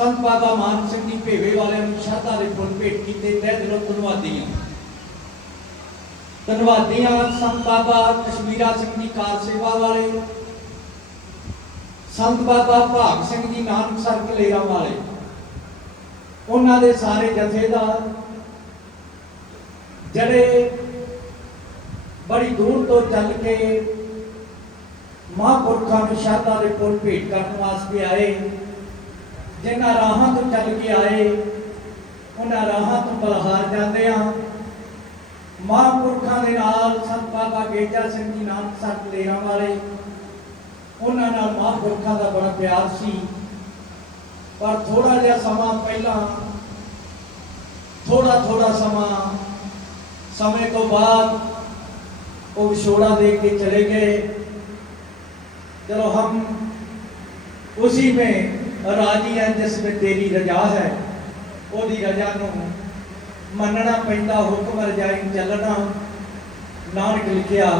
ਸੰਤ ਬਾਬਾ ਮਾਨ ਸਿੰਘ ਜੀ ਭੇਵੇ ਵਾਲਿਆਂ ਨੂੰ ਸ਼ਰਧਾ ਦੇ ਫੁੱਲ ਭੇਟ ਕੀਤੇ, ਤਹਿ ਦਿਲੋਂ ਧੰਨਵਾਦੀਆਂ। ਧੰਨਵਾਦੀਆਂ ਸੰਤ ਬਾਬਾ ਕਸ਼ਮੀਰਾ ਸਿੰਘ ਜੀ ਕਾਰ ਸੇਵਾ ਵਾਲੇ, ਸੰਤ ਬਾਬਾ ਭਾਗ ਸਿੰਘ ਜੀ ਨਾਨਕਸਰ ਕਲੇਰਾ ਵਾਲੇ, ਉਹਨਾਂ ਦੇ ਸਾਰੇ ਜਥੇਦਾਰ, ਜਿਹੜੇ ਬੜੀ ਦੂਰ ਤੋਂ ਚੱਲ ਕੇ ਮਹਾਂਪੁਰਖਾਂ ਨੂੰ ਸ਼ਰਧਾ ਦੇ ਫੁੱਲ ਭੇਟ ਕਰਨ ਵਾਸਤੇ ਆਏ। ਜਿਨ੍ਹਾਂ ਰਾਹਾਂ ਤੋਂ ਚੱਲ ਕੇ ਆਏ, ਉਹਨਾਂ ਰਾਹਾਂ ਤੋਂ ਬਲਹਾਰ ਜਾਂਦੇ ਆ ਮਹਾਂਪੁਰਖਾਂ ਦੇ ਨਾਲ ਸੰਤ ਬਾਬਾ ਗੇਜਾ ਸਿੰਘ ਜੀ ਨਾਮ ਸੰਤ ਲੈਣਾ ਵਾਲੇ, ਉਹਨਾਂ ਨਾਲ ਮਹਾਂਪੁਰਖਾਂ ਦਾ ਬੜਾ ਪਿਆਰ ਸੀ। ਪਰ ਥੋੜਾ ਜਿਹਾ ਸਮਾਂ ਪਹਿਲਾਂ ਥੋੜਾ ਥੋੜਾ ਸਮਾਂ, ਸਮੇਂ ਤੋਂ ਬਾਅਦ ਉਹ ਵਿਛੋੜਾ ਦੇ ਕੇ ਚਲੇ ਗਏ। ਜਦੋਂ ਹਮ ਉसी में ਰਾਜੀ ਹੈ ਜਿਸ ਵਿੱਚ ਤੇਰੀ ਰਜਾ ਹੈ, ਉਹਦੀ ਰਜਾ ਨੂੰ ਮੰਨਣਾ ਪੈਂਦਾ, ਹੁਕਮ ਰਜਾਈ ਚੱਲਣਾ। ਨਾਨਕ ਲਿਖਿਆ,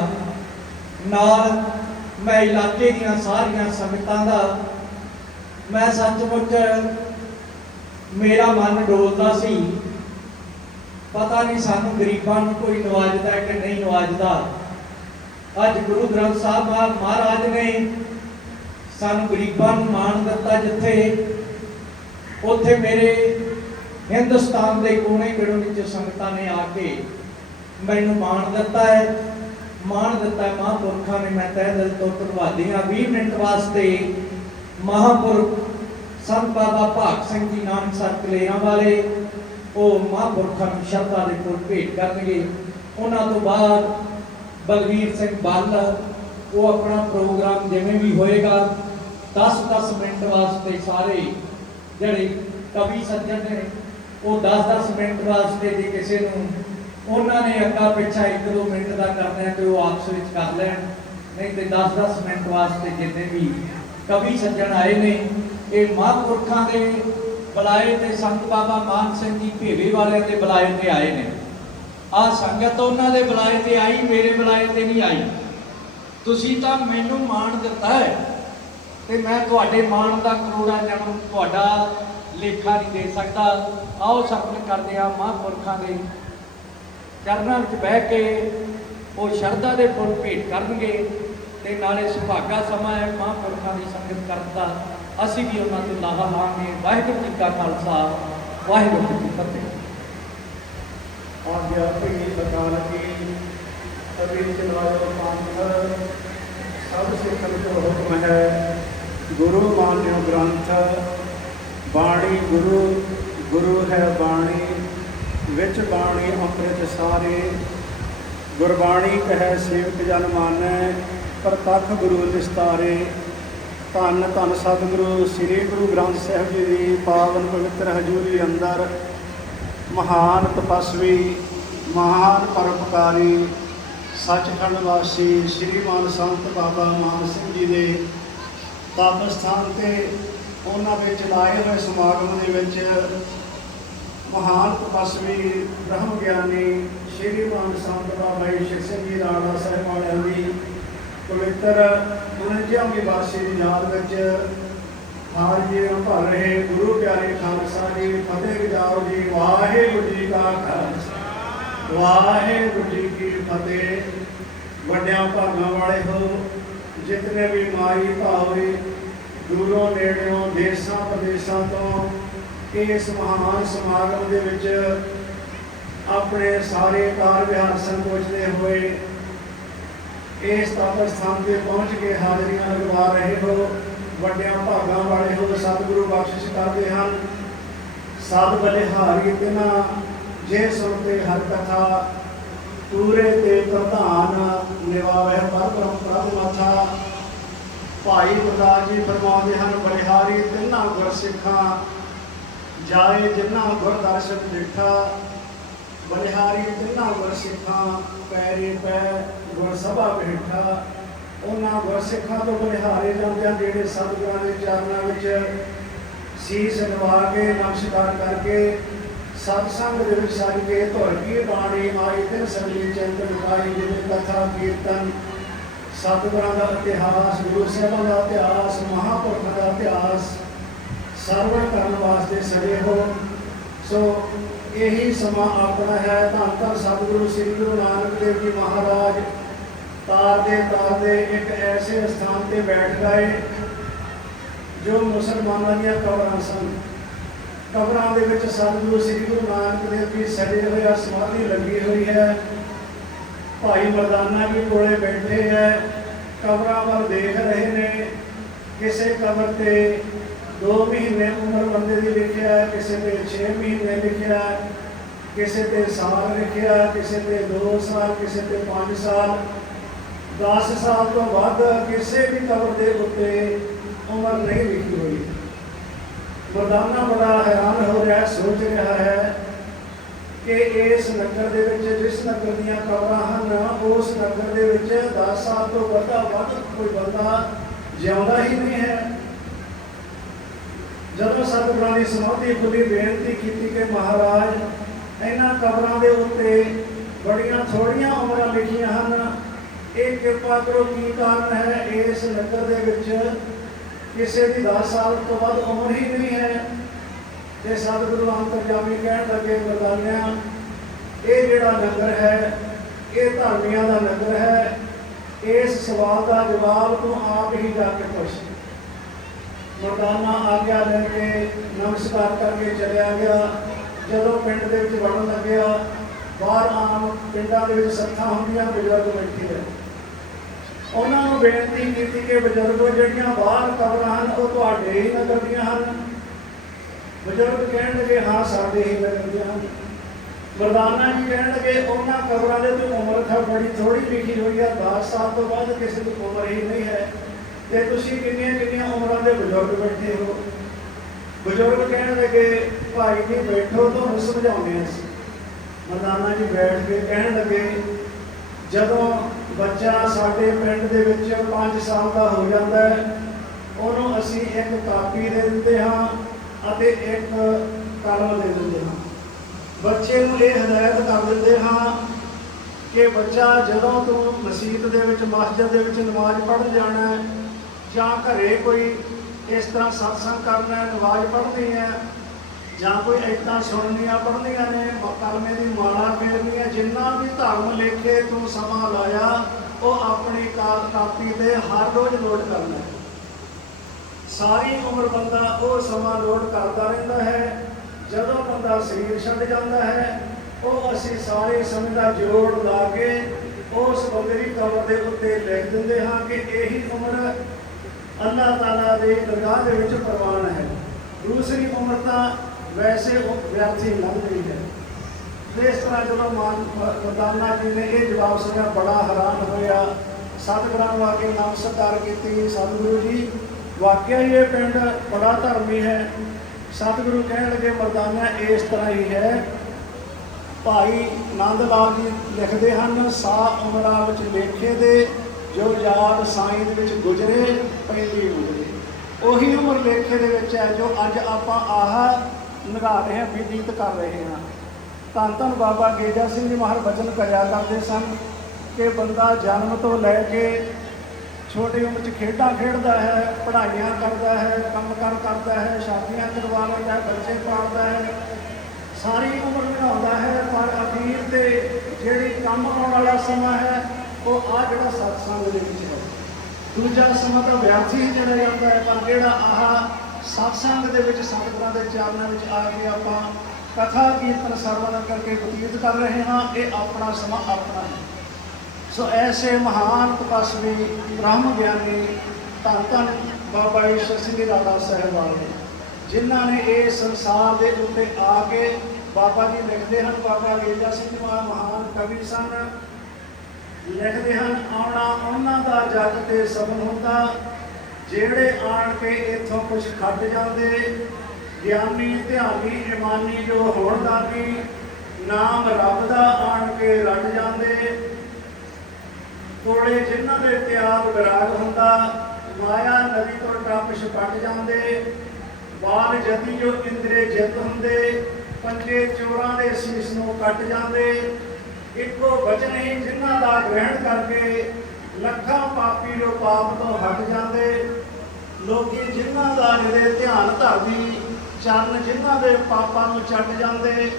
ਨਾਲ ਮੈਂ ਇਲਾਕੇ ਦੀਆਂ ਸਾਰੀਆਂ ਸੰਗਤਾਂ ਦਾ, ਮੈਂ ਸੱਚਮੁੱਚ ਮੇਰਾ ਮਨ ਡੋਲਦਾ ਸੀ। ਪਤਾ ਨਹੀਂ ਸਾਨੂੰ ਗਰੀਬਾਂ ਨੂੰ ਕੋਈ ਨਵਾਜਦਾ ਹੈ ਕਿ ਨਹੀਂ ਨਵਾਜਦਾ। ਅੱਜ ਗੁਰੂ ਗ੍ਰੰਥ ਸਾਹਿਬ ਮਹਾਰਾਜ ਨੇ ਸਾਨੂੰ ਗਰੀਬਾਂ ਨੂੰ ਮਾਣ ਦਿੱਤਾ ਜਿੱਥੇ ਉੱਥੇ ਮੇਰੇ ਹਿੰਦੁਸਤਾਨ ਦੇ ਕੋਨੇ ਕੋਨੇ ਵਿੱਚ ਸੰਗਤਾਂ ਨੇ ਆ ਕੇ ਮੈਨੂੰ ਮਾਣ ਦਿੱਤਾ ਹੈ। ਮਾਣ ਦਿੱਤਾ ਹੈ ਮਹਾਂਪੁਰਖਾਂ ਨੇ ਮੈਂ ਤਹਿ ਦਿਲ ਤੋਂ ਧੰਨਵਾਦੀ ਹਾਂ। 20 ਮਿੰਟ ਵਾਸਤੇ ਮਹਾਂਪੁਰਖ ਸੰਤ ਬਾਬਾ ਭਾਗ ਸਿੰਘ ਜੀ ਨਾਨਕਸਰ ਕਲੇਰਾਂ ਵਾਲੇ ਉਹ ਮਹਾਂਪੁਰਖਾਂ ਨੂੰ ਸ਼ਰਧਾ ਦੇ ਫੁੱਲ ਭੇਟ ਕਰਨਗੇ। ਉਹਨਾਂ ਤੋਂ ਬਾਅਦ ਬਲਵੀਰ ਸਿੰਘ ਬੱਲ, ਉਹ ਆਪਣਾ ਪ੍ਰੋਗਰਾਮ ਜਿਵੇਂ ਵੀ ਹੋਏਗਾ 10-10 ਮਿੰਟ ਵਾਸਤੇ ਸਾਰੇ ਜਿਹੜੇ ਕਵੀ ਸੱਜਣ ਨੇ, ਉਹ 10-10 ਮਿੰਟ ਵਾਸਤੇ ਜੇ ਕਿਸੇ ਨੂੰ ਉਹਨਾਂ ਨੇ ਅੱਗਾ ਪਿੱਛਾ 1-2 ਮਿੰਟ ਦਾ ਕਰਨਾ ਹੈ ਤੇ ਉਹ ਆਪਸ ਵਿੱਚ ਕਰ ਲੈਣ। ਨਹੀਂ ਤੇ 10-10 ਮਿੰਟ ਵਾਸਤੇ ਜਿੰਨੇ ਵੀ ਕਵੀ ਸੱਜਣ ਆਏ ਨੇ, ਇਹ ਮਹਾਂਪੁਰਖਾਂ ਦੇ ਬੁਲਾਏ ਤੇ ਸੰਤ ਬਾਬਾ ਮਾਨ ਸਿੰਘ ਜੀ ਭੇਵੇ ਵਾਲਿਆਂ ਦੇ ਬੁਲਾਏ ਤੇ ਆਏ ਨੇ। ਆ ਸੰਗਤ ਉਹਨਾਂ ਦੇ ਬੁਲਾਏ ਤੇ ਆਈ, ਮੇਰੇ ਬੁਲਾਏ ਤੇ ਨਹੀਂ ਆਈ। ਤੁਸੀਂ ਤਾਂ ਮੈਨੂੰ ਮਾਣ ਦਿੱਤਾ ਹੈ। ਤੇ ਮੈਂ ਤੁਹਾਡੇ ਮਾਣ ਦਾ ਕਰੋੜਾ ਜਨਮ ਤੁਹਾਡਾ ਲੇਖਾ ਨਹੀਂ ਦੇ ਸਕਦਾ। ਆਓ ਸਫਲ ਕਰਦੇ ਆ ਮਹਾਂਪੁਰਖਾਂ ਦੇ ਚਰਨਾਂ ਵਿੱਚ ਬਹਿ ਕੇ, ਉਹ ਸ਼ਰਧਾ ਦੇ ਫੁੱਲ ਭੇਟ ਕਰਨਗੇ ਤੇ ਨਾਲੇ ਸੁਭਾਗਾ ਸਮਾਂ ਹੈ ਮਹਾਂਪੁਰਖਾਂ ਦੀ ਸੰਗਤ ਕਰਨ ਦਾ। ਅਸੀਂ ਵੀ ਉਹਨਾਂ ਤੋਂ ਲਾਹਾ ਲਾਂਗੇ ਵਾਹਿਗੁਰੂ ਜੀ ਕਾ ਖਾਲਸਾ, ਵਾਹਿਗੁਰੂ ਜੀ ਕੀ ਫਤਿਹ। ਆਧਿਆਤਮਿਕ ਬਕਾਲ ਕੀ ਤਬੀ ਚਲਾਇਓ ਪੰਥ ਸਭ ਸਿੱਖਣ ਕੋ ਹੁਕਮ ਹੈ ਗੁਰੂ ਮਾਨਿਓ ਗ੍ਰੰਥ, ਬਾਣੀ ਗੁਰੂ ਗੁਰੂ ਹੈ ਬਾਣੀ, ਵਿੱਚ ਬਾਣੀ ਅੰਮ੍ਰਿਤ ਸਾਰੇ। ਗੁਰਬਾਣੀ ਕਹੈ, ਸੇਵਕ ਜਨ ਮਾਨੈ, ਪ੍ਰਤੱਖ ਗੁਰੂ ਨਿਸਤਾਰੇ। ਧੰਨ ਧੰਨ ਸਤਿਗੁਰੂ, ਸ੍ਰੀ ਗੁਰੂ ਗ੍ਰੰਥ ਸਾਹਿਬ ਜੀ ਦੀ ਪਾਵਨ ਪਵਿੱਤਰ ਹਜ਼ੂਰੀ ਅੰਦਰ ਮਹਾਨ ਤਪਸਵੀ, ਮਹਾਨ ਪਰਉਪਕਾਰੀ, ਸੱਚਖੰਡ ਵਾਸੀ, ਸ੍ਰੀਮਾਨ ਸੰਤ ਬਾਬਾ ਮਾਨ ਸਿੰਘ ਜੀ ਦੇ ਤਪ ਸਥਾਨ ਤੇ ਉਹਨਾਂ ਵਿੱਚ ਲਾਏ ਹੋਏ ਸਮਾਗਮ ਦੇ ਵਿੱਚ ਮਹਾਨ ਤਪਸਵੀ ਬ੍ਰਹਮ ਗਿਆਨੀ ਸ੍ਰੀਮਾਨ ਸੰਤ ਬਾਬਾ ਈਸ਼ਕ ਸਿੰਘ ਜੀ ਰਾਣਾ ਸਾਹਿਬ ਵਾਲਿਆਂ ਦੀ ਪਵਿੱਤਰ 49ਵੀਂ ਵਾਰਸ਼ੀ ਦੀ ਯਾਦ ਵਿੱਚ ਹਾਜ਼ਰੀਆਂ ਭਰ ਰਹੇ ਗੁਰੂ ਪਿਆਰੇ ਖਾਲਸਾ ਜੀ ਫਤਿਹ ਗਜਾਓ ਜੀ, ਵਾਹਿਗੁਰੂ ਜੀ ਕਾ ਖਾਲਸਾ। ਵਾਹਿਗੁਰੂ ਜੀ ਕੀ ਫਤਿਹ। ਵੱਡਿਆਂ ਭਾਗਾਂ ਵਾਲੇ ਹੋ ਜਿਤਨੇ ਵੀ ਮਾਈ ਭਾਵੇ, ਦੂਰੋਂ ਨੇੜਿਓਂ, ਦੇਸ਼ਾਂ ਪ੍ਰਦੇਸ਼ਾਂ ਤੋਂ, ਇਸ ਮਹਾਨ ਸਮਾਗਮ ਦੇ ਵਿੱਚ ਆਪਣੇ ਸਾਰੇ ਕਾਰ ਵਿਹਾਰ ਸੰਕੋਚਦੇ ਹੋਏ ਇਸ ਤਪ ਸਥਾਨ ਤੇ ਪਹੁੰਚ ਕੇ ਹਾਜ਼ਰੀਆਂ ਲਗਵਾ ਰਹੇ ਹੋ। ਵੱਡਿਆਂ ਭਾਗਾਂ ਵਾਲੇ ਹੋ, ਸਤਿਗੁਰੂ ਬਖਸ਼ਿਸ਼ ਕਰਦੇ ਹਨ। ਸਤ ਬਲਿਹਾਰੀ ਤਿਨਾ, ਜੇ ਸੁਣਤੇ ਹਰ ਕਥਾ, ਤੂਰੇ ਤੇ ਪ੍ਰਧਾਨ ਨਿਵਾਵੇ ਪਰ ਬ੍ਰਹਮ ਪ੍ਰਭ ਮਥਾ ਭਾਈ ਪ੍ਰਕਾਸ਼ ਜੀ ਫਰਮਾਉਂਦੇ ਹਨ, ਬਲਿਹਾਰੀ ਤਿੰਨਾਂ ਗੁਰ ਸਿੱਖਾਂ ਜਾਏ ਜਿਨ੍ਹਾਂ ਗੁਰ ਦਰਸ਼ਨ ਦੇਖਾ ਬਲਿਹਾਰੀ ਤਿੰਨਾਂ ਗੁਰ ਸਿੱਖਾਂ ਪੈਰੇ ਪੈ ਗੁਰ ਸਭਾ ਬੈਠਾ। ਉਹਨਾਂ ਗੁਰ ਸਿੱਖਾਂ ਤੋਂ ਬਲਿਹਾਰੇ ਜਾਂਦਿਆਂ ਜਿਹੜੇ ਸਤਿਗੁਰਾਂ ਦੇ ਚਰਨਾਂ ਵਿੱਚ ਸੀਸ ਨਵਾ ਕੇ ਨਮਸਕਾਰ ਕਰਕੇ ਸਤਸੰਗ ਦੇ ਵਿੱਚ ਸੱਜ ਕੇ ਧੁਰ ਕੀ ਬਾਣੀ ਆਏ ਤੇ ਸੰਗੀ ਚੰਦ ਲਗਾਈ ਜਿਵੇਂ ਕਥਾ, ਕੀਰਤਨ ਸਤਿਗੁਰਾਂ ਦਾ ਇਤਿਹਾਸ, ਗੁਰੂ ਸਾਹਿਬਾਂ ਦਾ ਇਤਿਹਾਸ, ਮਹਾਂਪੁਰਖਾਂ ਦਾ ਇਤਿਹਾਸ, ਸਰਵਣ ਕਰਨ ਵਾਸਤੇ ਸੜੇ ਹੋ। ਸੋ ਇਹੀ ਸਮਾਂ ਆਪਣਾ ਹੈ। ਧੰਨ ਧੰਨ ਸਤਿਗੁਰੂ ਸ੍ਰੀ ਗੁਰੂ ਨਾਨਕ ਦੇਵ ਜੀ ਮਹਾਰਾਜ। ਤਾਰ ਦੇ ਤਾਰ ਦੇ ਇੱਕ ਐਸੇ ਸਥਾਨ ਤੇ ਬੈਠ ਗਏ ਜੋ ਮੁਸਲਮਾਨਾਂ ਦੀਆਂ ਕਬਰਾਂ ਸਨ। ਕਬਰਾਂ ਦੇ ਵਿੱਚ ਸਤਿਗੁਰੂ ਸ੍ਰੀ ਗੁਰੂ ਨਾਨਕ ਦੇਵ ਜੀ ਸੜੇ ਹੋਇਆ ਸਮਾਧੀ ਲੱਗੀ ਹੋਈ ਹੈ। ਭਾਈ ਮਰਦਾਨਾ ਜੀ ਕੋਲੇ ਬੈਠੇ ਹੈ ਕਬਰਾਂ ਵੱਲ ਦੇਖ ਰਹੇ ਨੇ। ਕਿਸੇ ਕਬਰ ਤੇ 2 ਮਹੀਨੇ ਉਮਰ ਬੰਦੇ ਦੀ ਲਿਖਿਆ ਹੈ ਕਿਸੇ ਤੇ 6 ਮਹੀਨੇ ਲਿਖਿਆ ਹੈ ਕਿਸੇ ਤੇ ਸਾਲ ਲਿਖਿਆ ਹੈ, ਕਿਸੇ ਤੇ 2 ਸਾਲ ਕਿਸੇ ਤੇ 5 ਸਾਲ। 10 ਸਾਲ ਤੋਂ ਵੱਧ ਕਿਸੇ ਵੀ ਕਬਰ ਦੇ ਉੱਤੇ ਉਮਰ ਨਹੀਂ ਲਿਖੀ ਹੋਈ। ਮਰਦਾਨਾ ਬੜਾ ਹੈਰਾਨ ਹੋ ਰਿਹਾ ਹੈ, ਸੋਚ ਰਿਹਾ ਹੈ ਕਿ ਇਸ ਨਗਰ ਦੇ ਵਿੱਚ, ਜਿਸ ਨਗਰ ਦੀਆਂ ਕਬਰਾਂ ਹਨ, ਉਸ ਨਗਰ ਦੇ ਵਿੱਚ 10 ਸਾਲ ਤੋਂ ਵੱਡਾ ਵੱਧ ਕੋਈ ਬੰਦਾ ਜਿਉਂਦਾ ਹੀ ਨਹੀਂ ਹੈ। ਜਦੋਂ ਸਤਿਗੁਰਾਂ ਦੀ ਸਮਾਧੀ ਖੁੱਲੀ ਬੇਨਤੀ ਕੀਤੀ ਕਿ ਮਹਾਰਾਜ, ਇਹਨਾਂ ਕਬਰਾਂ ਦੇ ਉੱਤੇ ਬੜੀਆਂ ਥੋੜੀਆਂ ਉਮਰਾਂ ਲਿਖੀਆਂ ਹਨ। ਇਹ ਕਿਰਪਾ ਕਰੋ, ਕੀ ਕਾਰਨ ਹੈ? ਇਸ ਨਗਰ ਦੇ ਵਿੱਚ ਕਿਸੇ ਦੀ 10 ਸਾਲ ਤੋਂ ਵੱਧ ਉਮਰ ਹੀ ਨਹੀਂ ਹੈ। ਤੇ ਸਤਿਗੁਰੂ ਅੰਤਰਜਾਮੀ ਕਹਿਣ ਲੱਗੇ, ਮਰਦਾਨਿਆਂ ਇਹ ਜਿਹੜਾ ਨਗਰ ਹੈ, ਇਹ ਧਰਮੀਆਂ ਦਾ ਨਗਰ ਹੈ, ਇਸ ਸਵਾਲ ਦਾ ਜਵਾਬ ਤੂੰ ਆਪ ਹੀ ਜਾ ਕੇ ਪੁੱਛ। ਮਰਦਾਨਾ ਆਗਿਆ ਲੈ ਕੇ ਨਮਸਕਾਰ ਕਰਕੇ ਚਲਿਆ ਗਿਆ। ਜਦੋਂ ਪਿੰਡ ਦੇ ਵਿੱਚ ਵੜਨ ਲੱਗਿਆ, ਬਾਹਰ ਆਮ ਪਿੰਡਾਂ ਦੇ ਵਿੱਚ ਸੱਥਾਂ ਹੁੰਦੀਆਂ, ਬਜ਼ੁਰਗ ਬੈਠੇ ਹੈ ਉਹਨਾਂ ਨੂੰ ਬੇਨਤੀ ਕੀਤੀ ਕਿ ਬਜ਼ੁਰਗੋ, ਜਿਹੜੀਆਂ ਬਾਹਰ ਕਬਰਾਂ ਹਨ, ਉਹ ਤੁਹਾਡੇ ਹੀ ਨਗਰ ਦੀਆਂ ਹਨ। ਬਜ਼ੁਰਗ ਕਹਿਣ ਲੱਗੇ ਹਾਂ, ਸਾਡੇ ਹੀ ਨਗਰ ਦੀਆਂ ਹਨ। ਮਰਦਾਨਾ ਜੀ ਕਹਿਣ ਲੱਗੇ, ਉਹਨਾਂ ਕਬਰਾਂ ਦੇ ਤੇ ਉਮਰ ਤਾਂ ਬੜੀ ਥੋੜੀ ਲਿਖੀ ਹੋਈ ਆ 10 ਸਾਲ ਤੋਂ ਬਾਅਦ ਕਿਸੇ ਦੀ ਉਮਰ ਹੀ ਨਹੀਂ ਹੈ। ਤੇ ਤੁਸੀਂ ਕਿੰਨੀਆਂ ਕਿੰਨੀਆਂ ਉਮਰਾਂ ਦੇ ਬਜ਼ੁਰਗ ਬੈਠੇ ਹੋ? ਬਜ਼ੁਰਗ ਕਹਿਣ ਲੱਗੇ, ਭਾਈ ਜੀ, ਬੈਠੋ ਤੁਹਾਨੂੰ ਸਮਝਾਉਂਦੇ ਹਾਂ ਅਸੀਂ ਮਰਦਾਨਾ ਜੀ ਬੈਠ ਕੇ ਕਹਿਣ ਲੱਗੇ, ਜਦੋਂ ਬੱਚਾ ਸਾਡੇ ਪਿੰਡ ਦੇ ਵਿੱਚ 5 ਸਾਲ ਦਾ ਹੋ ਜਾਂਦਾ ਹੈ, ਉਹਨੂੰ ਅਸੀਂ ਇੱਕ ਕਾਪੀ ਦੇ ਦਿੰਦੇ ਹਾਂ ਅਤੇ ਇੱਕ ਕਲਮ ਦੇ ਦਿੰਦੇ ਹਾਂ। ਬੱਚੇ ਨੂੰ ਇਹ ਹਦਾਇਤ ਕਰ ਦਿੰਦੇ ਹਾਂ ਕਿ ਬੱਚਾ ਜਦੋਂ ਤੂੰ ਮਸਜਿਦ ਦੇ ਵਿੱਚ, ਮਸਜਿਦ ਦੇ ਵਿੱਚ ਨਮਾਜ਼ ਪੜ੍ਹਨ ਜਾਣਾ ਹੈ ਜਾਂ ਘਰੇ ਕੋਈ ਇਸ ਤਰ੍ਹਾਂ ਸਤਸੰਗ ਕਰਨਾ ਹੈ, ਨਮਾਜ਼ ਪੜ੍ਹਨੀ ਹੈ ਜਾਂ ਕੋਈ ਐਤਾਂ ਸੁਣਨੀਆਂ ਪੜ੍ਹਨੀਆਂ ਨੇ ਮ- ਕਲਮੇ ਦੀ ਮਾਲਾ ਫੇਰਨੀ ਹੈ, ਜਿੰਨਾ ਵੀ ਧਰਮ ਲੇਖੇ ਤੂੰ ਸਮਾਂ ਲਾਇਆ, ਉਹ ਆਪਣੀ ਕਾ- ਕਾਪੀ ਤੇ ਹਰ ਰੋਜ਼ ਨੋਟ ਕਰਨਾ ਹੈ। ਸਾਰੀ ਉਮਰ ਬੰਦਾ ਉਹ ਸਮਾਂ ਲੋਡ ਕਰਦਾ ਰਹਿੰਦਾ ਹੈ ਜਦੋਂ ਬੰਦਾ ਸਰੀਰ ਛੱਡ ਜਾਂਦਾ ਹੈ, ਉਹ ਅਸੀਂ ਸਾਰੇ ਸਮੇਂ ਦਾ ਜੋੜ ਲਾ ਕੇ ਉਸ ਬੰਦੇ ਦੀ ਕਬਰ ਦੇ ਉੱਤੇ ਲਿਖ ਦਿੰਦੇ ਹਾਂ ਕਿ ਇਹੀ ਉਮਰ ਅੱਲਾਹ ਤਾਲਾ ਦੇ ਦਰਗਾਹ ਦੇ ਵਿੱਚ ਪ੍ਰਵਾਨ ਹੈ। ਦੂਸਰੀ ਉਮਰ ਤਾਂ ਵੈਸੇ ਉਹ ਵਿਅਰਥੀ ਲੰਘ ਗਈ ਹੈ ਇਸ ਤਰ੍ਹਾਂ ਜਦੋਂ ਮਾਨ ਮਰਦਾਨਾ ਜੀ ਨੇ ਇਹ ਜਵਾਬ ਸੁਣਿਆ, ਬੜਾ ਹੈਰਾਨ ਹੋਇਆ। ਸਤਿਗੁਰਾਂ ਨੂੰ ਆ ਕੇ ਨਮਸਕਾਰ ਕੀਤੀ। ਸਤਿਗੁਰੂ ਜੀ, ਵਾਕਿਆ ਹੀ ਇਹ ਪਿੰਡ ਬੜਾ ਧਰਮੀ ਹੈ। ਸਤਿਗੁਰੂ ਕਹਿਣ ਲੱਗੇ, ਮਰਦਾਨਾ, ਇਸ ਤਰ੍ਹਾਂ ਹੀ ਹੈ। ਭਾਈ ਨੰਦ ਲਾਲ ਜੀ ਲਿਖਦੇ ਹਨ, ਸਾ ਉਮਰਾਂ ਵਿੱਚ ਲੇਖੇ ਦੇ, ਜੋ ਯਾਦ ਸਾਈਂ ਦੇ ਵਿੱਚ ਗੁਜ਼ਰੇ, ਪਹਿਲੀ ਗੁਜ਼ਰੇ ਉਹੀ ਉਮਰ ਲੇਖੇ ਦੇ ਵਿੱਚ ਹੈ, ਜੋ ਅੱਜ ਆਪਾਂ ਆਹ ਨਿਭਾ ਰਹੇ ਹਾਂ ਬੀਤ ਕਰ ਰਹੇ ਹਾਂ। ਧੰਨ ਧੰਨ ਬਾਬਾ ਗੇਜਾ ਸਿੰਘ ਜੀ ਮਹਾਰਾਜ, ਬਚਨ ਕਰਿਆ ਕਰਦੇ ਸਨ ਕਿ ਬੰਦਾ ਜਨਮ ਤੋਂ ਲੈ ਕੇ ਛੋਟੀ ਉਮਰ 'ਚ ਖੇਡਾਂ ਖੇਡਦਾ ਹੈ, ਪੜ੍ਹਾਈਆਂ ਕਰਦਾ ਹੈ ਕੰਮਕਾਰ ਕਰਦਾ ਹੈ, ਸ਼ਾਦੀਆਂ ਕਰਵਾ ਲੈਂਦਾ ਹੈ, ਬੱਚੇ ਪਾਲਦਾ ਹੈ, ਸਾਰੀ ਉਮਰ ਬਣਾਉਂਦਾ ਹੈ, ਪਰ ਅਖੀਰ ਤੇ ਜਿਹੜੀ ਕੰਮ ਆਉਣ ਵਾਲਾ ਸਮਾਂ ਹੈ, ਉਹ ਆ ਜਿਹੜਾ ਸਤਸੰਗ ਦੇ ਵਿੱਚ ਹੈ। ਦੂਜਾ ਸਮਾਂ ਤਾਂ ਵਿਅਰਥੀ ਹੀ ਚਲਾ ਜਾਂਦਾ ਹੈ, ਪਰ ਜਿਹੜਾ ਆਹ ਸਤਸੰਗ ਦੇ ਵਿੱਚ, ਸੰਗਤਾਂ ਦੇ ਚਰਨਾਂ ਵਿੱਚ ਆ ਕੇ ਆਪਾਂ ਕਥਾ, ਕੀਰਤਨ, ਸਰਵਣ ਕਰਕੇ ਬਤੀਤ ਕਰ ਰਹੇ ਹਾਂ, ਇਹ ਆਪਣਾ ਸਮਾਂ ਆਪਣਾ ਹੈ। ਸੋ ਐਸੇ ਮਹਾਨ ਤਪਸਵੀ, ਬ੍ਰਹਮ ਗਿਆਨੀ ਧੰਨ ਧੰਨ ਬਾਬਾ ਈਸ਼ਵਰ ਸਿੰਘ ਜੀ ਰਾਧਾ ਸਾਹਿਬ ਵਾਲੇ ਜਿਨ੍ਹਾਂ ਨੇ ਇਹ ਸੰਸਾਰ ਦੇ ਉੱਤੇ ਆ ਕੇ ਬਾਬਾ ਜੀ ਲਿਖਦੇ ਹਨ, ਬਾਬਾ ਗੇਜਾ ਸਿੰਘ ਜੀ ਮਹਾਨ ਕਵੀ ਸਨ। ਲਿਖਦੇ ਹਨ, ਆਉਣਾ ਉਹਨਾਂ ਦਾ ਜੱਗ ਤੇ ਸਬਨ ਹੁੰਦਾ, ਜਿਹੜੇ ਆਣ ਕੇ ਇੱਥੋਂ ਕੁਝ ਖੱਟ ਜਾਂਦੇ, ਗਿਆਨੀ, ਧਿਆਨੀ, ਇਮਾਨੀ ਜੋ ਹੋਣ ਦਾ ਵੀ ਨਾਮ ਰੱਬ ਦਾ ਆਣ ਕੇ ਰੜ ਜਾਂਦੇ ਕੋਲੇ ਜਿਨ੍ਹਾਂ ਦੇ ਤਿਆਗ ਵਿਰਾਗ ਹੁੰਦਾ, ਮਾਇਆ ਨਦੀ ਤੋਂ ਟੱਪ ਛਪਟ ਜਾਂਦੇ ਬਾਲ ਜਤੀ ਜੋ ਇੰਦਰੇ ਜਿੱਤ ਹੁੰਦੇ, ਪੰਜੇ ਚੋਰਾਂ ਦੇ ਸੀਸ ਨੂੰ ਕੱਟ ਜਾਂਦੇ। ਇੱਕੋ ਵਚਨ ਹੀ ਜਿਨ੍ਹਾਂ ਦਾ ਗ੍ਰਹਿਣ ਕਰਕੇ ਲੱਖਾਂ ਪਾਪੀ ਜੋ ਪਾਪ ਤੋਂ ਹਟ ਜਾਂਦੇ। ਲੋਕੀ ਜਿਨ੍ਹਾਂ ਦਾ ਜਿਹੜੇ ਧਿਆਨ ਧਰਦੀ, ਚਰਨ ਜਿਨ੍ਹਾਂ ਦੇ ਪਾਪਾਂ ਨੂੰ ਛੱਡ ਜਾਂਦੇ।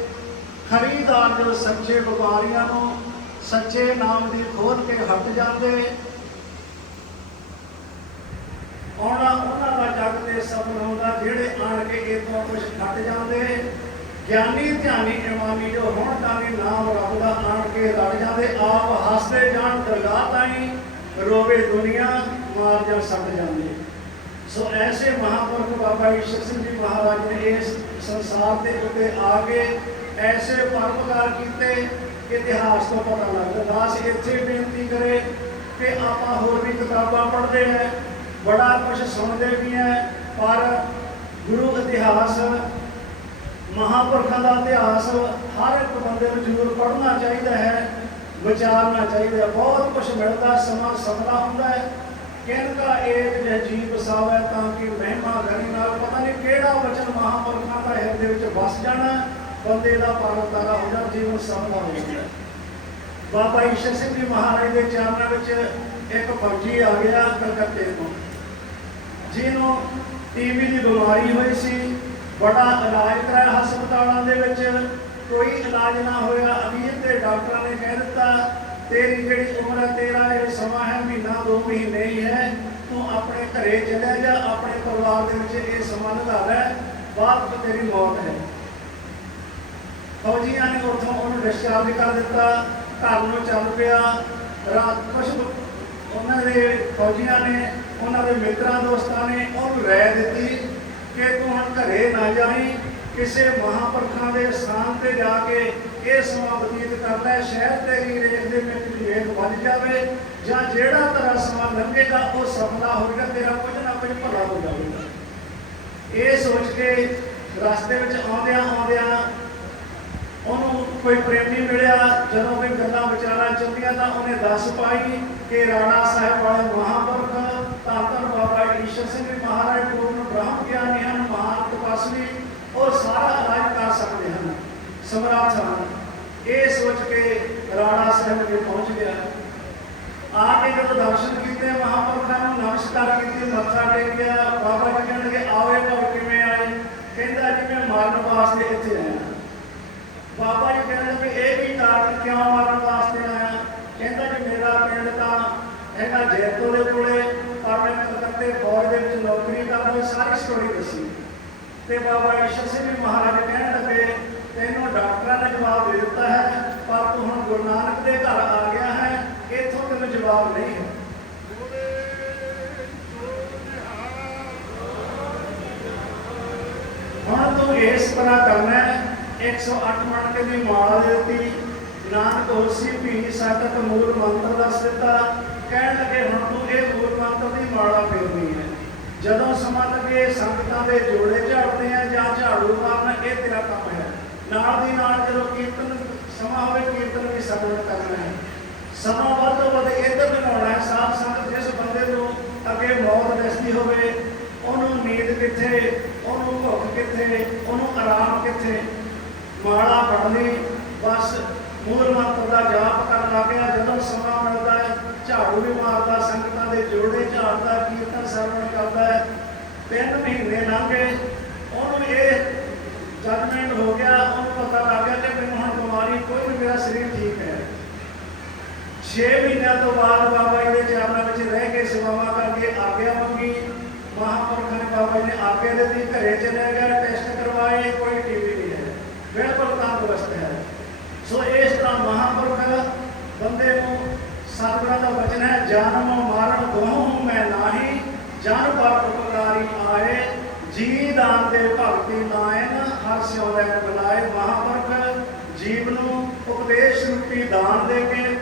ਖਰੀਦਾਰ ਜੋ ਸੱਚੇ ਵਪਾਰੀਆਂ ਨੂੰ ਸੱਚੇ ਨਾਮ ਦੀ ਖੋਲ ਕੇ ਹਟ ਜਾਂਦੇ। ਆਉਣਾ ਉਹਨਾਂ ਦਾ ਜਗ ਤੇ ਸਫਲ ਹੁੰਦਾ, ਜਿਹੜੇ ਆਣ ਕੇ ਇਤੋਂ ਕੁਝ ਖੱਟ ਜਾਂਦੇ। ਗਿਆਨੀ, ਧਿਆਨੀ, ਇਮਾਨੀ ਜੋ ਹੁਣ ਤਾਨੀ ਨਾਮ ਰੱਬ ਦਾ ਆਣ ਕੇ ਰੜ ਜਾਂਦੇ। ਆਪ ਹੱਸਦੇ ਜਾਣ ਦਰਗਾਹ ਤਾਈ ਰੋਵੇ ਦੁਨੀਆ, ਮਾਰ ਜਾਂ ਸੱਟ ਜਾਂਦੇ। ਸੋ ਐਸੇ ਮਹਾਪੁਰਖ ਬਾਬਾ ਈਸ਼ਰ ਸਿੰਘ ਜੀ ਮਹਾਰਾਜ ਨੇ ਇਸ ਸੰਸਾਰ ਦੇ ਉੱਤੇ ਆ ਕੇ ਐਸੇ ਪਰਮਕਾਰ ਕੀਤੇ। ਇਤਿਹਾਸ ਤੋਂ ਪਤਾ ਲੱਗਦਾ। ਦਾਸ ਇੱਥੇ ਬੇਨਤੀ ਕਰੇ ਕਿ ਆਪਾਂ ਹੋਰ ਵੀ ਕਿਤਾਬਾਂ ਪੜ੍ਹਦੇ ਆ ਬੜਾ ਕੁਝ ਸੁਣਦੇ ਵੀ ਆ ਪਰ ਗੁਰੂ ਇਤਿਹਾਸ, ਮਹਾਪੁਰਖਾਂ ਦਾ ਇਤਿਹਾਸ ਹਰ ਇੱਕ ਬੰਦੇ ਨੂੰ ਜ਼ਰੂਰ ਪੜ੍ਹਨਾ ਚਾਹੀਦਾ ਹੈ, ਵਿਚਾਰਨਾ ਚਾਹੀਦਾ ਬਹੁਤ ਕੁਝ ਮਿਲਦਾ, ਸਮਾਂ ਸਫਲਾ ਹੁੰਦਾ ਹੈ। ਕਿਨਕਾ ਏਕ ਜਹ ਜੀਵ ਵਸਾਵੇ ਤਾਂ ਕਿ ਮਹਿਮਾ ਗਰੀ ਨਾਲ ਪਤਾ ਨਹੀਂ ਕਿਹੜਾ ਵਚਨ ਮਹਾਪੁਰਖਾਂ ਦਾ ਹਿਰਦੇ ਵਿੱਚ ਵਸ ਜਾਣਾ। ਬੰਦੇ ਦਾ ਪਾਰਤਾਰਾ ਹੋ ਜਾਣਾ ਜੀਵਨ ਸਫ਼ਲ ਹੋ ਜਾਂਦਾ ਬਾਬਾ ਈਸ਼ਰ ਸਿੰਘ ਜੀ ਮਹਾਰਾਜ ਦੇ ਚਰਨਾਂ ਵਿੱਚ ਇੱਕ ਫੌਜੀ ਆ ਗਿਆ ਕਲਕੱਤੇ ਤੋਂ। ਜਿਹਨੂੰ ਟੀਵੀ ਦੀ ਬਿਮਾਰੀ ਹੋਈ ਸੀ, ਬੜਾ ਇਲਾਜ ਕਰਾਇਆ ਹਸਪਤਾਲਾਂ ਦੇ ਵਿੱਚ, ਕੋਈ ਇਲਾਜ ਨਾ ਹੋਇਆ, ਅਮੀਰ ਦੇ ਡਾਕਟਰਾਂ ਨੇ ਕਹਿ ਦਿੱਤਾ, ਤੇਰੀ ਜਿਹੜੀ ਉਮਰ ਹੈ, ਤੇਰਾ ਇਹ ਸਮਾਂ ਹੈ, ਮਹੀਨਾ ਦੋ ਮਹੀਨੇ ਹੀ ਹੈ, ਤੂੰ ਆਪਣੇ ਘਰੇ ਚਲੇ ਜਾ, ਆਪਣੇ ਪਰਿਵਾਰ ਦੇ ਵਿੱਚ ਇਹ ਸਮਾਂ ਲਗਾ ਲੈ, ਬਾਅਦ ਵਿੱਚ ਤੇਰੀ ਮੌਤ ਹੈ। ਫੌਜੀਆਂ ਨੇ ਉੱਥੋਂ ਉਹਨੂੰ ਡਿਸਚਾਰਜ ਕਰ ਦਿੱਤਾ, ਘਰ ਨੂੰ ਚੱਲ ਪਿਆ। ਰਾਤ ਕੁਛ ਉਹਨਾਂ ਦੇ ਫੌਜੀਆਂ ਨੇ, ਉਹਨਾਂ ਦੇ ਮਿੱਤਰਾਂ, ਦੋਸਤਾਂ ਨੇ ਉਹਨੂੰ ਰਹਿ ਦਿੱਤੀ ਕਿ ਤੂੰ ਹੁਣ ਘਰੇ ਨਾ ਜਾਈਂ, ਕਿਸੇ ਮਹਾਪੁਰਖਾਂ ਦੇ ਸਥਾਨ ਤੇ ਜਾ ਕੇ ਇਹ ਸਮਾਂ ਬਤੀਤ ਕਰ ਲੈ ਸ਼ਹਿਰ ਹੀ ਰੇਖ ਦੇ ਵਿੱਚ ਵਿਵੇਕ ਵੱਜ ਜਾਵੇ ਜਾਂ ਜਿਹੜਾ ਤੇਰਾ ਸਮਾਂ ਲੰਘੇਗਾ, ਉਹ ਸਫਲਾ ਹੋਵੇਗਾ, ਤੇਰਾ ਕੁਝ ਨਾ ਕੁਝ ਭਲਾ ਹੋ ਜਾਵੇਗਾ। ਇਹ ਸੋਚ ਕੇ ਰਸਤੇ ਵਿੱਚ ਆਉਂਦਿਆਂ ਆਉਂਦਿਆਂ ਉਹਨੂੰ ਕੋਈ ਪ੍ਰੇਮੀ ਮਿਲਿਆ। ਜਦੋਂ ਕੋਈ ਗੱਲਾਂ ਵਿਚਾਰਾਂ ਚੱਲੀਆਂ ਤਾਂ ਉਹਨੇ ਦੱਸ ਪਾਈ ਕਿ ਰਾਣਾ ਸਾਹਿਬ ਵਾਲੇ ਮਹਾਂਪੁਰਖ ਧੰਨ ਧੰਨ ਬਾਬਾ ਈਸ਼ਰ ਸਿੰਘ ਜੀ ਮਹਾਰਾਜ ਪੂਰਨ ਬ੍ਰਹਮ ਗਿਆਨੀ ਹਨ, ਮਹਾਨ ਤਪਸਵੀ, ਉਹ ਸਾਰਾ ਰਾਜ ਕਰ ਸਕਦੇ ਹਨ। ਸਮਰਾਟ ਹਨ ਇਹ ਸੋਚ ਕੇ ਰਾਣਾ ਸਾਹਿਬ ਦੇ ਪਹੁੰਚ ਗਿਆ। ਆ ਕੇ ਜਦੋਂ ਦਰਸ਼ਨ ਕੀਤੇ, ਮਹਾਂਪੁਰਖਾਂ ਨੂੰ ਨਮਸਕਾਰ ਕੀਤੀ, ਮੱਥਾ ਟੇਕਿਆ, ਬਾਬਾ ਜੀ ਕਹਿਣਗੇ ਆਵੇ ਪਰ ਕਿਵੇਂ ਆਏ? ਕਹਿੰਦਾ ਜੀ, ਮੈਂ ਮਾਰਨ ਵਾਸਤੇ ਇੱਥੇ ਆਇਆ ਬਾਬਾ ਜੀ ਕਹਿੰਦੇ ਵੀ ਇਹ ਵੀ ਕਾਰਨ ਕਿਉਂ ਮਾਰਨ ਵਾਸਤੇ ਆਇਆ? ਕਹਿੰਦਾ ਜੀ ਮੇਰਾ ਪਿੰਡ ਤਾਂ ਇਹਨਾਂ ਜੈਤੋ ਦੇ ਕੋਲੇ, ਪਰ ਮੈਂ ਕਲਕੱਤੇ ਫੌਜ ਦੇ ਵਿੱਚ ਨੌਕਰੀ ਕਰਦਾ ਇਹ ਸਾਰੀ ਸਟੋਰੀ ਦੱਸੀ। ਤੇ ਬਾਬਾ ਈਸ਼ਰ ਸਿੰਘ ਜੀ ਮਹਾਰਾਜ ਕਹਿਣ ਲੱਗੇ, ਤੈਨੂੰ ਡਾਕਟਰਾਂ ਨੇ ਜਵਾਬ ਦੇ ਦਿੱਤਾ ਹੈ, ਪਰ ਤੂੰ ਹੁਣ ਗੁਰੂ ਨਾਨਕ ਦੇ ਘਰ ਆ ਗਿਆ ਹੈ, ਇੱਥੋਂ ਤੈਨੂੰ ਜਵਾਬ ਨਹੀਂ ਹੈ 108 ਮਣ ਕੇ ਦੀ ਮਾਲਾ ਦੇ ਦਿੱਤੀ। ਨਾਨਕ ਹੋਸੀ ਭੀ, ਸਾਧਕ ਮੂਲ ਮੰਤਰ ਦੱਸ ਦਿੱਤਾ। ਕਹਿਣ ਲੱਗੇ, ਹੁਣ ਤੂੰ ਇਹ ਮੂਲ ਮੰਤਰ ਦੀ ਮਾਲਾ ਫੇਰਨੀ ਹੈ। ਜਦੋਂ ਸਮਾਂ ਲੱਗੇ, ਸੰਗਤਾਂ ਦੇ ਜੋੜੇ ਝਾੜਦੇ ਆ ਜਾਂ ਝਾੜੂ ਮਾਰਨ, ਇਹ ਤੇਰਾ ਕੰਮ ਹੈ। ਨਾਲ ਦੀ ਨਾਲ ਜਦੋਂ ਕੀਰਤਨ, ਸਮਾਂ ਹੋਵੇ, ਕੀਰਤਨ ਵੀ ਸਰਵਣ ਕਰਨਾ ਹੈ। ਸਮਾਂ ਵੱਧ ਤੋਂ ਵੱਧ ਇੱਧਰ ਬਣਾਉਣਾ ਹੈ। ਸਾਧ ਸੰਗਤ ਜਿਸ ਬੰਦੇ ਨੂੰ ਅੱਗੇ ਮੌਤ ਦਸਤੀ ਹੋਵੇ, ਉਹਨੂੰ ਨੀਂਦ ਕਿੱਥੇ, ਉਹਨੂੰ ਭੁੱਖ ਕਿੱਥੇ, ਉਹਨੂੰ ਆਰਾਮ ਕਿੱਥੇ ਮਾਲਾ ਪੜ੍ਹਨੀ ਬਸ ਮੂਲ ਮੰਤਰ ਦਾ ਜਾਪ ਕਰਨ ਲੱਗ ਗਿਆ ਜਦੋਂ ਸਮਾਂ ਮਿਲਦਾ ਹੈ, ਝਾੜੂ ਵੀ ਮਾਰਦਾ, ਸੰਗਤਾਂ ਦੇ ਜੋੜੇ ਝਾੜਦਾ, ਕੀਰਤਨ ਸਰਵਣ ਕਰਦਾ ਹੈ। ਤਿੰਨ ਮਹੀਨੇ ਲੰਘੇ ਉਹਨੂੰ ਇਹ ਜਜਮੈਂਟ ਹੋ ਗਿਆ, ਉਹਨੂੰ ਪਤਾ ਲੱਗ ਗਿਆ ਕਿ ਮੈਨੂੰ ਹੁਣ ਬਿਮਾਰੀ ਕੋਈ ਨਹੀਂ ਮੇਰਾ ਸਰੀਰ ਠੀਕ ਹੈ। 6 ਮਹੀਨਿਆਂ ਤੋਂ ਬਾਅਦ ਬਾਬਾ ਜੀ ਦੇ ਚਰਨਾਂ ਵਿੱਚ ਰਹਿ ਕੇ ਸੇਵਾਵਾਂ ਕਰਕੇ ਆਗਿਆ ਮੰਗੀ। ਮਹਾਂਪੁਰਖਾਂ ਨੇ ਬਾਬਾ ਜੀ ਨੇ ਆਗਿਆ ਦਿੱਤੀ, ਘਰੇ ਚਲੇ ਗਏ, ਟੈਸਟ ਕਰਵਾਏ, ਕੋਈ ਟੀਵੀ ਬਿਲਕੁਲ ਤੰਦਰੁਸਤ ਹੈ। ਸੋ ਇਸ ਤਰ੍ਹਾਂ ਮਹਾਂਪੁਰਖ ਬੰਦੇ ਨੂੰ ਸਤਿਗੁਰਾਂ ਦਾ ਵਚਨ ਹੈ ਜਨਮ ਮਰਨ ਦੋਹੋਂ ਮੈਂ ਨਾਹੀ, ਜਨ ਪਰ ਆਏ ਜੀ ਦਾਨ ਦੇ ਭਗਤੀ ਨਾਇਨ ਹਰ ਸਿਉ ਲੈ ਬੁਲਾਏ। ਮਹਾਂਪੁਰਖ ਜੀਵ ਨੂੰ ਉਪਦੇਸ਼ ਰੂਪੀ ਦਾਨ ਦੇ ਕੇ,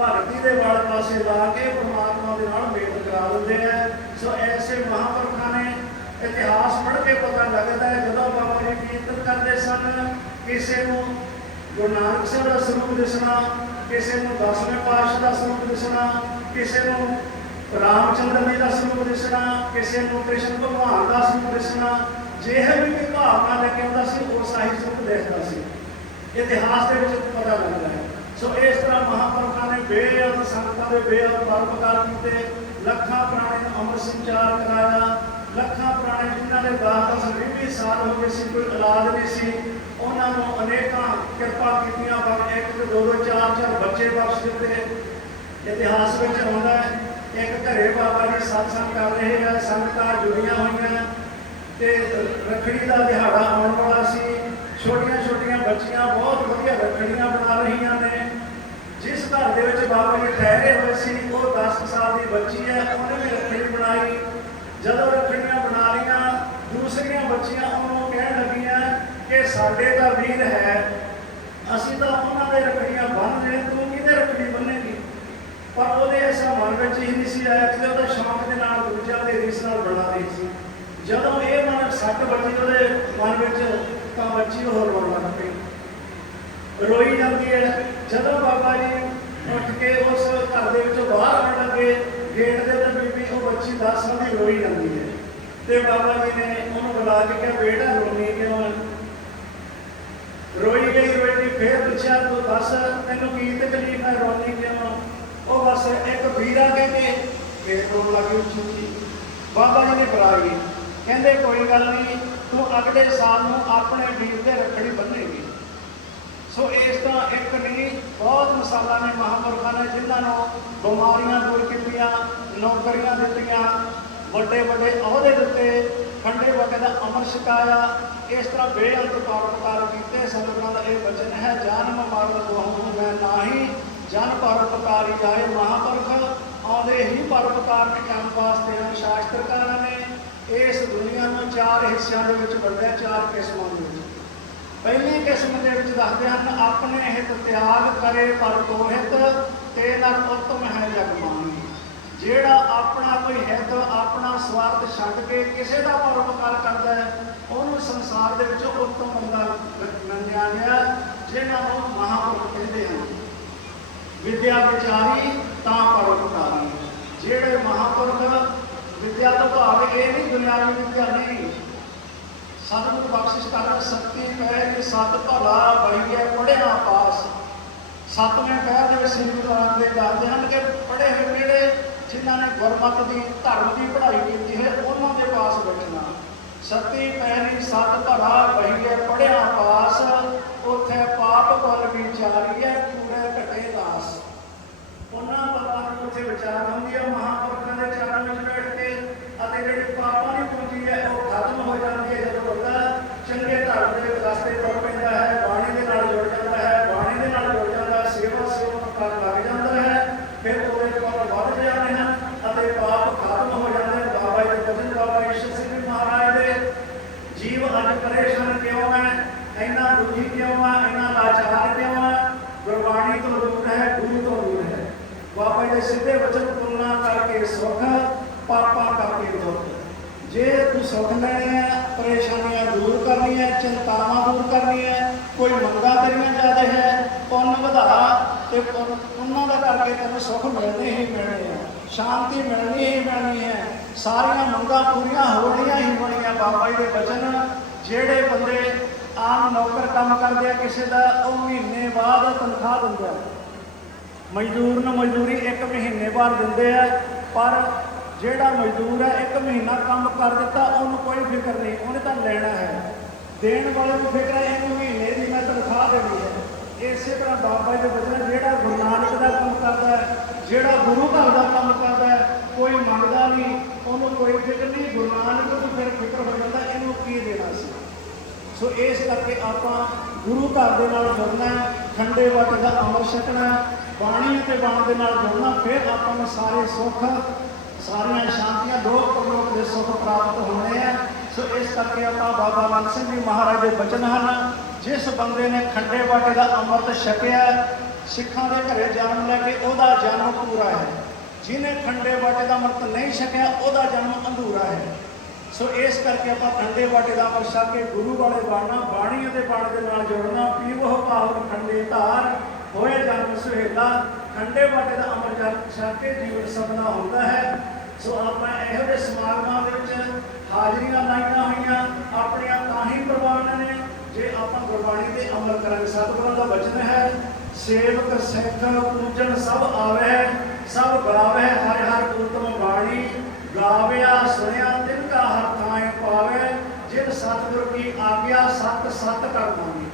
ਭਗਤੀ ਦੇ ਵਾਲ ਪਾਸੇ ਲਾ ਕੇ, ਪਰਮਾਤਮਾ ਦੇ ਨਾਲ ਮੇਲ ਕਰਾ ਦਿੰਦੇ ਆ। ਸੋ ਐਸੇ ਮਹਾਂਪੁਰਖਾਂ ਨੇ ਇਤਿਹਾਸ ਪੜ੍ਹ ਕੇ ਪਤਾ ਲੱਗਦਾ ਹੈ ਜਦੋਂ ਬਾਬਾ ਜੀ ਕੀਰਤਨ ਕਰਦੇ ਸਨ, ਕਿਸੇ ਨੂੰ ਗੁਰੂ ਨਾਨਕ ਸਾਹਿਬ ਦਾ ਸਰੂਪ ਦਿਸਣਾ, ਕਿਸੇ ਨੂੰ ਦਸਵੇਂ ਪਾਤਸ਼ਾਹ ਦਾ ਸਰੂਪ ਦਿਸਣਾ, ਕਿਸੇ ਨੂੰ ਰਾਮਚੰਦਰ ਜੀ ਦਾ ਸਰੂਪ ਦਿਸਣਾ, ਕਿਸੇ ਨੂੰ ਕ੍ਰਿਸ਼ਨ ਭਗਵਾਨ ਦਾ ਸਰੂਪ ਦਿਸਣਾ, ਜਿਹੇ ਵੀ ਕੋਈ ਭਾਵਨਾ ਲੈ ਕੇ ਆਉਂਦਾ ਸੀ, ਉਹ ਸਾਹੀ ਸਰੂਪ ਦੇਖਦਾ ਸੀ। ਇਤਿਹਾਸ ਦੇ ਵਿੱਚ ਪਤਾ ਲੱਗਦਾ ਹੈ। ਸੋ ਇਸ ਤਰ੍ਹਾਂ ਮਹਾਂਪੁਰਖਾਂ ਨੇ ਬੇਅੰਤ ਸੰਗਤਾਂ ਦੇ ਬੇਅੰਤ ਪਰਪਕਾਰ ਕੀਤੇ, ਲੱਖਾਂ ਪ੍ਰਾਣੀ ਨੂੰ ਅੰਮ੍ਰਿਤ ਸੰਚਾਰ ਕਰਾਇਆ ਲੱਖਾਂ ਪੁਰਾਣੇ ਜਿਨ੍ਹਾਂ ਦੇ 10 10 20 ਸਾਲ ਹੋ ਗਏ ਸੀ, ਕੋਈ ਔਲਾਦ ਨਹੀਂ ਸੀ। ਉਹਨਾਂ ਨੂੰ ਅਨੇਕਾਂ ਕਿਰਪਾ ਕੀਤੀਆਂ, ਪਰ ਇੱਕ ਤੇ ਦੋ ਦੋ, ਚਾਰ ਚਾਰ ਬੱਚੇ ਬਖਸ਼ ਦਿੱਤੇ। ਇਤਿਹਾਸ ਵਿੱਚ ਆਉਂਦਾ ਹੈ, ਇੱਕ ਘਰੇ ਬਾਬਾ ਜੀ ਸਤਸੰਗ ਕਰ ਰਹੇ ਆ, ਸੰਗਤਾਂ ਜੁੜੀਆਂ ਹੋਈਆਂ। ਤੇ ਰੱਖੜੀ ਦਾ ਦਿਹਾੜਾ ਆਉਣ ਵਾਲਾ ਸੀ। ਛੋਟੀਆਂ ਛੋਟੀਆਂ ਬੱਚੀਆਂ ਬਹੁਤ ਵਧੀਆ ਰੱਖੜੀਆਂ ਬਣਾ ਰਹੀਆਂ ਨੇ। ਜਿਸ ਘਰ ਦੇ ਵਿੱਚ ਬਾਬਾ ਜੀ ਠਹਿਰੇ ਹੋਏ ਸੀ, ਉਹ 10 ਸਾਲ ਦੀ ਬੱਚੀ ਹੈ, ਉਹਨੇ ਵੀ ਰੱਖੜੀ ਬਣਾਈ। ਜਦੋਂ ਰੱਖੜੀਆਂ ਬਣਾ ਲਈਆਂ, ਦੂਸਰੀਆਂ ਬੱਚੀਆਂ ਉਹਨੂੰ ਕਹਿਣ ਲੱਗੀਆਂ ਕਿ ਸਾਡੇ ਦਾ ਵੀਰ ਹੈ, ਅਸੀਂ ਤਾਂ ਉਹਨਾਂ ਦੇ ਰੱਖੜੀਆਂ ਬੰਨ੍ਹ ਰਹੇ ਤੂੰ ਕਿਹਦੇ ਰੱਖੜੀ ਬੰਨੇਗੀ ਪਰ ਉਹਦੇ ਐਸਾ ਮਨ ਵਿੱਚ ਹੀ ਨਹੀਂ ਸੀ ਆਇਆ ਕਿ ਉਹਦਾ ਸ਼ੌਂਕ ਦੇ ਨਾਲ ਦੂਜਿਆਂ ਦੇ ਰੀਸ ਨਾਲ ਬਣਾ ਰਹੀ ਸੀ। ਜਦੋਂ ਇਹ ਮਨ ਸੱਟ ਵੱਜੀ, ਉਹਦੇ ਮਨ ਵਿੱਚ ਤਾਂ ਬੱਚੀ ਉਹ ਰੋਣ ਲੱਗ ਪਈ। ਰੋਈ ਜਾਂਦੀ ਹੈ। ਜਦੋਂ ਬਾਬਾ ਜੀ ਉੱਠ ਕੇ ਉਸ ਘਰ ਦੇ ਵਿੱਚੋਂ ਬਾਹਰ ਆਉਣ ਲੱਗੇ, ਗੇਟ ਦੇ 10 ਸਾਲ ਰੋਈ ਜਾਂਦੀ ਹੈ। ਤੇ ਬਾਬਾ ਜੀ ਨੇ ਉਹਨੂੰ ਬੁਲਾ ਕੇ ਕਿਹਾ, ਬੇਟਾ, ਰੋਣੀ ਕਿਉਂ ਰੋਈ ਗਈ ਰੋਈ ਗਈ ਫੇਰ ਪੁੱਛਿਆ, ਤੂੰ ਦੱਸ, ਤੈਨੂੰ ਕੀ ਤਕਲੀਫ ਹੈ? ਰੋਣੀ ਕਿਉਂ ਉਹ ਬਸ ਇੱਕ ਵੀਰਾ ਕਹਿੰਦੇ ਕੇ ਫੇਰ ਰੋਣ ਲੱਗੀ ਉੱਚੀ ਬਾਬਾ ਜੀ ਨੇ ਬੁਲਾਈ। ਕਹਿੰਦੇ, ਕੋਈ ਗੱਲ ਨਹੀਂ, ਤੂੰ ਅਗਲੇ ਸਾਲ ਨੂੰ ਆਪਣੇ ਵੀਰ ਦੇ ਰੱਖੜੀ ਬੰਨੇਗੀ ਸੋ ਇਸ ਤਰ੍ਹਾਂ ਇੱਕ ਨਹੀਂ, ਬਹੁਤ ਮਿਸਾਲਾਂ ਨੇ ਮਹਾਂਪੁਰਖਾਂ ਨੇ, ਜਿਨ੍ਹਾਂ ਨੂੰ ਬਿਮਾਰੀਆਂ ਦੂਰ ਕੀਤੀਆਂ, ਨੌਕਰੀਆਂ ਦਿੱਤੀਆਂ, ਵੱਡੇ ਵੱਡੇ ਅਹੁਦੇ ਦਿੱਤੇ ਠੰਡੇ ਵੱਡੇ ਦਾ ਅਮਰ ਛਕਾਇਆ, ਇਸ ਤਰ੍ਹਾਂ ਬੇਅੰਤ ਪਰਉਪਕਾਰ ਕੀਤੇ ਸੰਗਤਾਂ ਦਾ ਇਹ ਵਚਨ ਹੈ, ਜਨਮ ਮਰਨ ਦੁਹੂ ਮੈਂ ਨਾਹੀ, ਜਨ ਪਰਉਪਕਾਰੀ ਆਏ ਮਹਾਂਪੁਰਖ, ਆਉਂਦੇ ਹੀ ਪਰਉਪਕਾਰ ਦੇ ਕੰਮ ਵਾਸਤੇ ਹਨ ਸ਼ਾਸਤਰਕਾਰਾਂ ਨੇ, ਇਸ ਦੁਨੀਆ ਨੂੰ ਚਾਰ ਹਿੱਸਿਆਂ ਦੇ ਵਿੱਚ ਵੰਡਿਆ ਚਾਰ ਕਿਸਮਾਂ ਦੇ ਪਹਿਲੀ ਕਿਸਮ ਦੇ ਵਿੱਚ ਦੱਸਦੇ ਹਨ, ਆਪਣੇ ਹਿਤ ਤਿਆਗ ਕਰੇ ਪਰ ਕੋ ਹਿਤ ਤੇ ਨਰ ਉਤਮ ਹੈ ਜਗ ਜਿਹੜਾ ਆਪਣਾ ਕੋਈ ਹਿਤ, ਆਪਣਾ ਸਵਾਰਥ ਛੱਡ ਕੇ ਕਿਸੇ ਦਾ ਪਰਉਪਕਾਰ ਕਰਦਾ ਹੈ, ਉਹਨੂੰ ਸੰਸਾਰ ਦੇ ਵਿੱਚ ਉਤਮ ਬੰਦਾ ਮੰਨਿਆ ਗਿਆ ਜਿਹਨਾਂ ਨੂੰ ਮਹਾਂਪੁਰਖ ਕਹਿੰਦੇ ਹਨ। ਵਿਦਿਆ ਵਿਚਾਰੀ ਤਾਂ ਪਰਉਪਕਾਰੀ ਜਿਹੜੇ ਮਹਾਂਪੁਰਖ, ਵਿਦਿਆ ਤੋਂ ਭਾਵ ਇਹ ਨਹੀਂ, ਦੁਨਿਆਵੀ ਵਿਦਿਆ ਨਹੀਂ। ਸਤਿਗੁਰ ਬਖਸ਼ਿਸ਼ ਕਰ ਸੱਤੀ ਪੈ ਸਤ ਭਲਾ ਬਈਏ ਪੜਿਆ ਪਾਸ। ਸਤਵੇਂ ਪੈਰ ਦੇ ਵਿੱਚ ਸ੍ਰੀ ਗੁਰੂ ਨਾਨਕ ਦੇਵ ਦੱਸਦੇ ਹਨ ਕਿ ਪੜ੍ਹੇ ਹੋਏ ਕਿਹੜੇ ਜਿਨ੍ਹਾਂ ਨੇ ਗੁਰਮਤਿ ਦੀ, ਧਰਮ ਦੀ ਪੜ੍ਹਾਈ ਕੀਤੀ ਹੈ, ਉਹਨਾਂ ਦੇ ਪਾਸ ਬੈਠਣਾ। ਸੱਤੀ ਪੈਰੀ ਸਤ ਭਲਾ ਬਈਏ ਪੜਿਆ ਪਾਸ। ਉਥੇ ਪਾਪ ਬਲ ਵਿਚਾਰੀਏ, ਪੂਰੇ ਘਟੇ ਦਾਸ। ਉਹਨਾਂ ਬਾਬਾ ਨੂੰ ਉੱਥੇ ਵਿਚਾਰ ਹੁੰਦੀ ਹੈ, ਮਹਾਂਪੁਰਖਾਂ ਦੇ ਚਰਨਾਂ ਵਿੱਚ ਬੈਠ ਕੇ ਅਤੇ ਜਿਹੜੀ ਪਾਪਾਂ ਦੀ ਪੂੰਜੀ ਹੈ, ਉਹ ਖਤਮ ਹੋ ਜਾਂਦੀ ਹੈ ਧਰਮ ਦੇ ਰਸਤੇ ਤੁਰ ਪੈਂਦਾ ਹੈ, ਬਾਣੀ ਦੇ ਨਾਲ ਜੁੜ ਜਾਂਦਾ ਹੈ, ਬਾਣੀ ਦੇ ਨਾਲ ਜੁੜ ਜਾਂਦਾ, ਸੇਵਾ ਸੇਵਾ ਕਰਨ ਲੱਗ ਜਾਂਦਾ ਹੈ, ਫਿਰ ਉਹਦੇ ਪਾਪ ਵੱਧ ਜਾਂਦੇ ਹਨ ਅਤੇ ਪਾਪ ਖਤਮ ਹੋ ਜਾਂਦੇ ਹਨ। ਬਾਬਾ ਜੀ ਦੇ ਬਾਬਾ ਈਸ਼ਰ ਸਿੰਘ ਮਹਾਰਾਜ ਦੇ ਜੀਵ ਅੱਜ ਪਰੇਸ਼ਾਨ ਕਿਉਂ ਹੈ ਇੰਨਾ ਦੁਖੀ ਕਿਉਂ ਹੈ ਇੰਨਾ ਲਾਚਾਰ ਕਿਉਂ ਹੈ ਗੁਰਬਾਣੀ ਤੋਂ ਦੂਰ ਹੈ, ਗੁਰੂ ਤੋਂ ਦੂਰ ਹੈ। ਬਾਬਾ ਜੀ ਸਿੱਧੇ ਵਚਨ ਤੁਲਨਾ ਕਰਕੇ ਸੁਖ, ਪਾਪਾਂ ਕਰਕੇ ਦੁੱਖ। ਜੇ ਤੂੰ ਸੁੱਖ ਲੈਣਾ ਹੈ, ਪਰੇਸ਼ਾਨੀਆਂ ਦੂਰ ਕਰਨੀਆਂ, ਚਿੰਤਾਵਾਂ ਦੂਰ ਕਰਨੀਆਂ, ਕੋਈ ਮੰਗਾ ਤੇਰੀਆਂ ਜ਼ਿਆਦਾ ਹੈ, ਪੁੰਨ ਵਧਾ ਤੇ ਪੁੰਨ- ਪੁੰਨਾਂ ਦਾ ਕਰਕੇ ਤੈਨੂੰ ਸੁੱਖ ਮਿਲਣੇ ਹੀ ਮਿਲਣੇ ਆ, ਸ਼ਾਂਤੀ ਮਿਲਣੀ ਹੀ ਮਿਲਣੀ ਹੈ। ਸਾਰੀਆਂ ਮੰਗਾਂ ਪੂਰੀਆਂ ਹੋਣੀਆਂ ਹੀ ਹੋਣੀਆਂ ਬਾਬਾ ਜੀ ਦੇ ਬਚਨ। ਜਿਹੜੇ ਬੰਦੇ ਆਮ ਨੌਕਰ ਕੰਮ ਕਰਦੇ ਆ, ਕਿਸੇ ਦਾ ਉਹ ਮਹੀਨੇ ਬਾਅਦ ਤਨਖਾਹ ਦਿੰਦਾ ਮਜ਼ਦੂਰ ਨੂੰ ਮਜ਼ਦੂਰੀ ਇੱਕ ਮਹੀਨੇ ਬਾਅਦ ਦਿੰਦੇ ਆ, ਪਰ ਜਿਹੜਾ ਮਜ਼ਦੂਰ ਹੈ ਇੱਕ ਮਹੀਨਾ ਕੰਮ ਕਰ ਦਿੱਤਾ ਉਹਨੂੰ ਕੋਈ ਫਿਕਰ ਨਹੀਂ ਉਹਨੇ ਤਾਂ ਲੈਣਾ ਹੈ। ਦੇਣ ਵਾਲੇ ਨੂੰ ਫਿਕਰ ਹੈ ਇਹਨੂੰ ਮਹੀਨੇ ਦੀ ਮੈਂ ਤਨਖਾਹ ਦੇਣੀ ਹੈ। ਇਸੇ ਤਰ੍ਹਾਂ ਬਾਬਾ ਜੀ ਦੇ ਬਚਨ ਜਿਹੜਾ ਗੁਰੂ ਨਾਨਕ ਦਾ ਕੰਮ ਕਰਦਾ ਹੈ ਜਿਹੜਾ ਗੁਰੂ ਘਰ ਦਾ ਕੰਮ ਕਰਦਾ ਹੈ ਕੋਈ ਮੰਗਦਾ ਨਹੀਂ ਉਹਨੂੰ ਕੋਈ ਫਿਕਰ ਨਹੀਂ ਗੁਰੂ ਨਾਨਕ ਨੂੰ ਫਿਰ ਫਿਕਰ ਹੋ ਜਾਂਦਾ ਇਹਨੂੰ ਕੀ ਦੇਣਾ ਸੀ? ਸੋ ਇਸ ਕਰਕੇ ਆਪਾਂ ਗੁਰੂ ਘਰ ਦੇ ਨਾਲ ਜੁੜਨਾ ਹੈ, ਖੰਡੇ ਵਟ ਦਾ ਅਮਰ ਛਕਣਾ ਹੈ, ਬਾਣੀ ਅਤੇ ਬਾਣ ਦੇ ਨਾਲ ਜੁੜਨਾ ਫਿਰ ਆਪਾਂ ਨੂੰ ਸਾਰੇ ਸੁੱਖ ਸਾਰੀਆਂ ਸ਼ਾਂਤੀਆਂ ਲੋਕ ਪਰਲੋਕ ਦੇ ਸੁੱਖ ਪ੍ਰਾਪਤ ਹੋਣੇ ਆ। ਸੋ ਇਸ ਕਰਕੇ ਆਪਾਂ ਬਾਬਾ ਮਨ ਸਿੰਘ ਜੀ ਮਹਾਰਾਜ ਦੇ ਬਚਨ ਹਨ। ਜਿਸ ਬੰਦੇ ਨੇ ਖੰਡੇ ਵਾਟੇ ਦਾ ਅੰਮ੍ਰਿਤ ਛਕਿਆ, ਸਿੱਖਾਂ ਦੇ ਘਰੇ ਜਨਮ ਲੈ ਕੇ ਉਹਦਾ ਜਨਮ ਪੂਰਾ ਹੈ। ਜਿਹਨੇ ਖੰਡੇ ਵਾਟੇ ਦਾ ਅੰਮ੍ਰਿਤ ਨਹੀਂ ਛਕਿਆ, ਉਹਦਾ ਜਨਮ ਅਧੂਰਾ ਹੈ। ਸੋ ਇਸ ਕਰਕੇ ਆਪਾਂ ਖੰਡੇ ਵਾਟੇ ਦਾ ਅੰਮ੍ਰਿਤ ਛਕ ਕੇ ਗੁਰੂ ਵਾਲੇ ਬਾਣਾ ਬਾਣੀ ਅਤੇ ਬਾਣ ਦੇ ਨਾਲ ਜੋੜਨਾ, ਪੀਵੋ ਪਾਵਨ ਖੰਡੇ ਧਾਰ। ਹੋਏ ਜਨਮ ਸੁਹੇਲਾ ਠੰਡੇ ਵਾਟੇ ਦਾ ਅਮਰ ਜਪ ਛਕ ਕੇ ਜੀਵਨ ਸਫਲਾ ਹੁੰਦਾ ਹੈ। ਸੋ ਆਪਾਂ ਇਹੋ ਜਿਹੇ ਸਮਾਗਮਾਂ ਦੇ ਵਿੱਚ ਹਾਜ਼ਰੀਆਂ ਲਾਈਆਂ ਹੋਈਆਂ, ਆਪਣੀਆਂ ਤਾਂ ਹੀ ਪ੍ਰਵਾਨ ਨੇ, ਜੇ ਆਪਾਂ ਗੁਰਬਾਣੀ ਤੇ ਅਮਲ ਕਰਾਂਗੇ, ਸਤਿਗੁਰਾਂ ਦਾ ਵਚਨ ਹੈ। ਸੇਵਕ, ਸਿੱਖ ਪੂਜਨ ਸਭ ਆਵੇ, ਸਭ ਗਾਵੇ, ਹਰ ਹਰ ਉਤਮ ਬਾਣੀ ਗਾਵਿਆ, ਸੁਣਿਆ, ਤਿਨ ਕਾ ਹਰ ਸਤਿਗੁਰ ਕੀ ਆਗਿਆ, ਸਤ ਸਤ ਕਰ ਮੰਨੀ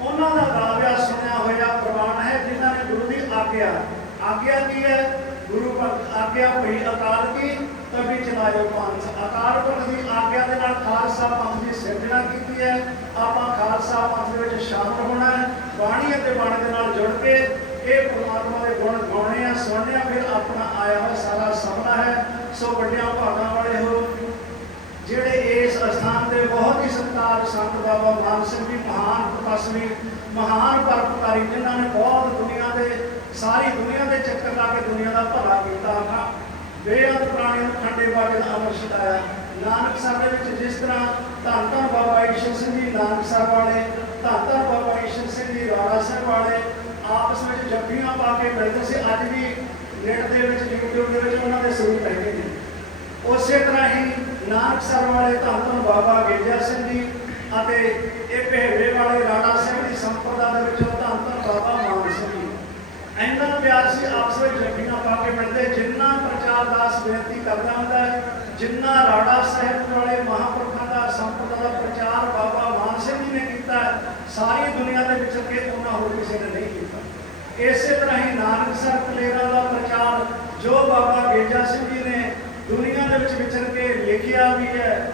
ਉਹਨਾਂ ਦਾ ਗਾਵਿਆ ਸੁਣਿਆ ਹੋਇਆ ਪ੍ਰਮਾਣ ਹੈ ਜਿਨ੍ਹਾਂ ਨੇ ਗੁਰੂ ਦੀ ਆਗਿਆ ਆਗਿਆ ਕੀ ਹੈ ਗੁਰੂ ਪਰ ਆਗਿਆ ਭਈ ਅਕਾਲ ਕੀ ਤਬੀ ਚਲਾਇਓ ਪੰਥ ਅਕਾਲ ਪੁਰਖ ਦੀ ਆਗਿਆ ਦੇ ਨਾਲ ਖਾਲਸਾ ਪੰਥ ਦੀ ਸਿਰਜਣਾ ਕੀਤੀ ਹੈ। ਆਪਾਂ ਖਾਲਸਾ ਪੰਥ ਦੇ ਵਿੱਚ ਸ਼ਾਮਲ ਹੋਣਾ ਹੈ। ਬਾਣੀ ਅਤੇ ਬਾਣੀ ਦੇ ਨਾਲ ਜੁੜ ਕੇ ਇਹ ਪ੍ਰਮਾਤਮਾ ਦੇ ਗੁਣ ਗਾਉਣੇ ਆ, ਸੁਣਨੇ ਆ, ਫਿਰ ਆਪਣਾ ਆਇਆ ਹੋਇਆ ਸਾਰਾ ਸਪਨਾ ਹੈ। ਸੋ ਵੱਡਿਆਂ ਭਾਗਾਂ ਵਾਲੇ ਹੋ, ਜਿਹੜੇ ਇਸ ਅਸਥਾਨ ਦੇ ਬਹੁਤ ਹੀ ਸਤਿਕਾਰ ਸੰਤ ਬਾਬਾ ਮਾਨ ਸਿੰਘ ਜੀ, ਮਹਾਨ ਤਪਸਵੀ, ਮਹਾਨ ਪਰਪਕਾਰੀ ਜਿਨ੍ਹਾਂ ਨੇ ਬਹੁਤ ਦੁਨੀਆ ਦੇ, ਸਾਰੀ ਦੁਨੀਆ ਦੇ ਚੱਕਰ ਲਾ ਕੇ ਦੁਨੀਆ ਦਾ ਭਲਾ ਕੀਤਾ। ਆਪਣਾ ਬੇਅੰਤ ਪ੍ਰਾਣੀ ਨੂੰ ਖੰਡੇ ਬਾਗੇ ਦਾ ਅਮਰ ਛਡਾਇਆ ਨਾਨਕ ਸਾਹਿਬ ਦੇ ਵਿੱਚ ਜਿਸ ਤਰ੍ਹਾਂ ਧੰਨ ਧੰਨ ਬਾਬਾ ਈਸ਼ਰ ਸਿੰਘ ਜੀ, ਨਾਨਕ ਸਾਹਿਬ ਵਾਲੇ, ਧੰਨ ਧੰਨ ਬਾਬਾ ਈਸ਼ਰ ਸਿੰਘ ਜੀ, ਰਾਣਾ ਸਾਹਿਬ ਵਾਲੇ, ਆਪਸ ਵਿੱਚ ਜੱਫੀਆਂ ਪਾ ਕੇ ਮਿਲਦੇ ਸੀ। ਅੱਜ ਵੀ ਨੈਟ ਦੇ ਵਿੱਚ, YouTube ਦੇ ਵਿੱਚ ਉਹਨਾਂ ਦੇ ਸਰੂਪ ਹੈਗੇ ਨੇ। ਉਸੇ ਤਰ੍ਹਾਂ ਹੀ ਨਾਨਕ ਸਰ ਵਾਲੇ ਧੰਨ ਧੰਨ ਬਾਬਾ ਗੇਜਾ ਸਿੰਘ ਜੀ ਅਤੇ ਇਹ ਭੇੜੇ ਵਾਲੇ ਰਾਣਾ ਸਿੰਘ ਦੀ ਸੰਪਰਦਾ ਦੇ ਵਿੱਚੋਂ ਧੰਨ ਧੰਨ ਬਾਬਾ ਮਾਨ ਸਿੰਘ ਇੰਨਾ ਪਿਆਰ ਸੀ, ਆਪਸ ਵਿੱਚ ਜੱਫੀਆਂ ਪਾ ਕੇ ਮਿਲਦੇ। ਜਿੰਨਾ ਪ੍ਰਚਾਰ ਦਾਸ ਬੇਨਤੀ ਕਰਦਾ ਹੁੰਦਾ ਹੈ, ਜਿੰਨਾ ਰਾੜਾ ਸਾਹਿਬ ਵਾਲੇ ਮਹਾਂਪੁਰਖਾਂ ਦਾ ਸੰਪਦਾ ਦਾ ਪ੍ਰਚਾਰ ਬਾਬਾ ਮਾਨ ਸਿੰਘ ਜੀ ਨੇ ਕੀਤਾ ਸਾਰੀ ਦੁਨੀਆ ਦੇ ਵਿੱਚ ਕਿ ਉਹਨਾਂ ਹੋਰ ਕਿਸੇ ਨੇ ਨਹੀਂ ਕੀਤਾ। ਇਸੇ ਤਰ੍ਹਾਂ ਹੀ ਨਾਨਕ ਸਰ ਕਲੇਰਾਂ ਦਾ ਪ੍ਰਚਾਰ, ਜੋ ਬਾਬਾ ਗੇਜਾ ਸਿੰਘ ਜੀ ਨੇ ਦੁਨੀਆ ਦੇ ਵਿੱਚ ਵਿਚਰ ਕੇ ਲਿਖਿਆ ਵੀ ਹੈ,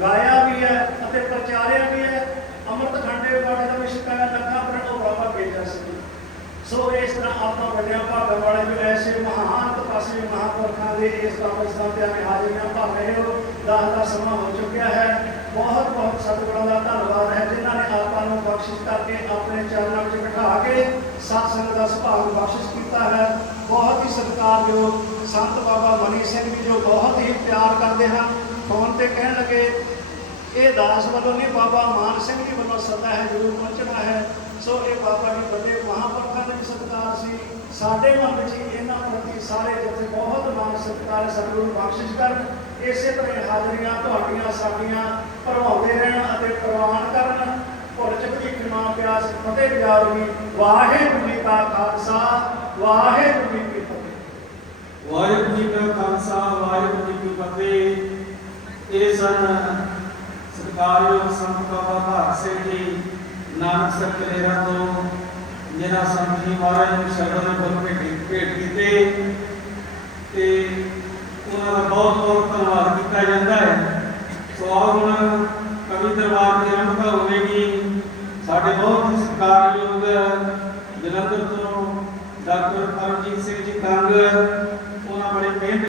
ਗਾਇਆ ਵੀ ਹੈ ਅਤੇ ਪ੍ਰਚਾਰਿਆ ਵੀ ਹੈ, ਅੰਮ੍ਰਿਤ ਖੰਡੇ ਬਾਣੇ ਦਾ ਵੀ ਸ਼ਿਕਾਇਆ ਲੱਖਾਂ ਪਰ ਉਹ ਬਾਬਾ ਗੇਜਾ ਸਿੰਘ ਸੋ ਇਸ ਤਰ੍ਹਾਂ ਆਪਾਂ ਵੱਡਿਆਂ ਭਾਗਾਂ ਵਾਲੇ ਜੋ ਐਸੇ ਮਹਾਨ ਤਪਸਵੀ ਮਹਾਂਪੁਰਖਾਂ ਦੇ ਇਸ ਪਾਕਿਸਤਾਨ ਤੇ ਆ ਹਾਜ਼ਰੀਆਂ ਭਰ ਰਹੇ ਹੋ। ਦਾਸ ਦਾ ਸਮਾਂ ਹੋ ਚੁੱਕਿਆ ਹੈ। ਬਹੁਤ ਬਹੁਤ ਸਤਿਗੁਰਾਂ ਦਾ ਧੰਨਵਾਦ ਹੈ, ਜਿਨ੍ਹਾਂ ਨੇ ਆਪਾਂ ਨੂੰ ਬਖਸ਼ਿਸ਼ ਕਰਕੇ ਆਪਣੇ ਚਰਨਾਂ ਵਿੱਚ ਬਿਠਾ ਕੇ ਸਤਸੰਗ ਦਾ ਸੁਭਾਗ ਬਖਸ਼ਿਸ਼ ਕੀਤਾ ਹੈ। ਬਹੁਤ ਹੀ ਸਤਿਕਾਰਯੋਗ ਸੰਤ ਬਾਬਾ ਮਨੀ ਸਿੰਘ ਜੀ ਜੋ ਬਹੁਤ ਹੀ ਪਿਆਰ ਕਰਦੇ ਹਨ। ਫੋਨ ਤੇ ਕਹਿਣ ਲੱਗੇ ਇਹ ਦਾਸ ਵੱਲੋਂ ਨਹੀਂ, ਬਾਬਾ ਮਾਨ ਸਿੰਘ ਜੀ ਵੱਲੋਂ ਸੱਦਾ ਹੈ ਜ਼ਰੂਰ ਪਹੁੰਚਣਾ ਹੈ। ਸੋ ਇਹ ਬਾਬਾ ਜੀ ਵੱਡੇ ਮਹਾਂਪੁਰਖਾਂ ਦੇ ਸਤਿਕਾਰ ਸੀ। ਸਾਡੇ ਮਨ ਵਿੱਚ ਇਹਨਾਂ ਪ੍ਰਤੀ ਸਾਰੇ ਜਿੱਥੇ ਬਹੁਤ ਮਾਨ ਸਤਿਕਾਰ ਸਤਿਗੁਰੂ ਬਖਸ਼ਿਸ਼ ਕਰਨ। ਇਸੇ ਤਰ੍ਹਾਂ ਹਾਜ਼ਰੀਆਂ ਤੁਹਾਡੀਆਂ, ਸਾਡੀਆਂ ਭਰਵਾਉਂਦੇ ਰਹਿਣ ਅਤੇ ਪ੍ਰਵਾਨ ਕਰਨ। ਭੁੱਲ ਚੁੱਕ ਦੀ ਖਿਮਾ ਪਿਆਸ ਫਤਿਹ ਪਿਆਰਵੀ ਵਾਹਿਗੁਰੂ ਜੀ ਕਾ ਖਾਲਸਾ, ਵਾਹਿਗੁਰੂ ਜੀ ਕੀ ਫਤਿਹ। ਵਾਹਿਗੁਰੂ ਜੀ ਕਾ ਖਾਲਸਾ, ਵਾਹਿਗੁਰੂ ਜੀ ਕੀ ਫਤਿਹ। ਇਹ ਸਨ ਸਤਿਕਾਰਯੋਗ ਸੰਤ ਬਾਬਾ ਭਾਗ ਸਿੰਘ ਜੀ, ਨਾਨਕ ਸਰ ਤੋਂ ਜਿਨ੍ਹਾਂ ਸੰਤ ਜੀ ਮਹਾਰਾਜ ਨੂੰ ਸ਼ਬਦ ਬਲ ਭੇਟ ਭੇਟ ਕੀਤੇ। ਤੇ ਉਹਨਾਂ ਦਾ ਬਹੁਤ ਬਹੁਤ ਧੰਨਵਾਦ ਕੀਤਾ ਜਾਂਦਾ ਹੈ। ਸੋ ਆਓ ਹੁਣ ਕਵੀ ਦਰਬਾਰ ਦੀ ਆਰੰਭਤਾ ਹੋਵੇਗੀ ਸਾਡੇ ਬਹੁਤ ਸਤਿਕਾਰਯੋਗ ਜਲੰਧਰ ਤੋਂ ਡਾਕਟਰ ਪਰਮਜੀਤ ਸਿੰਘ ਜੀ ਕੰਗ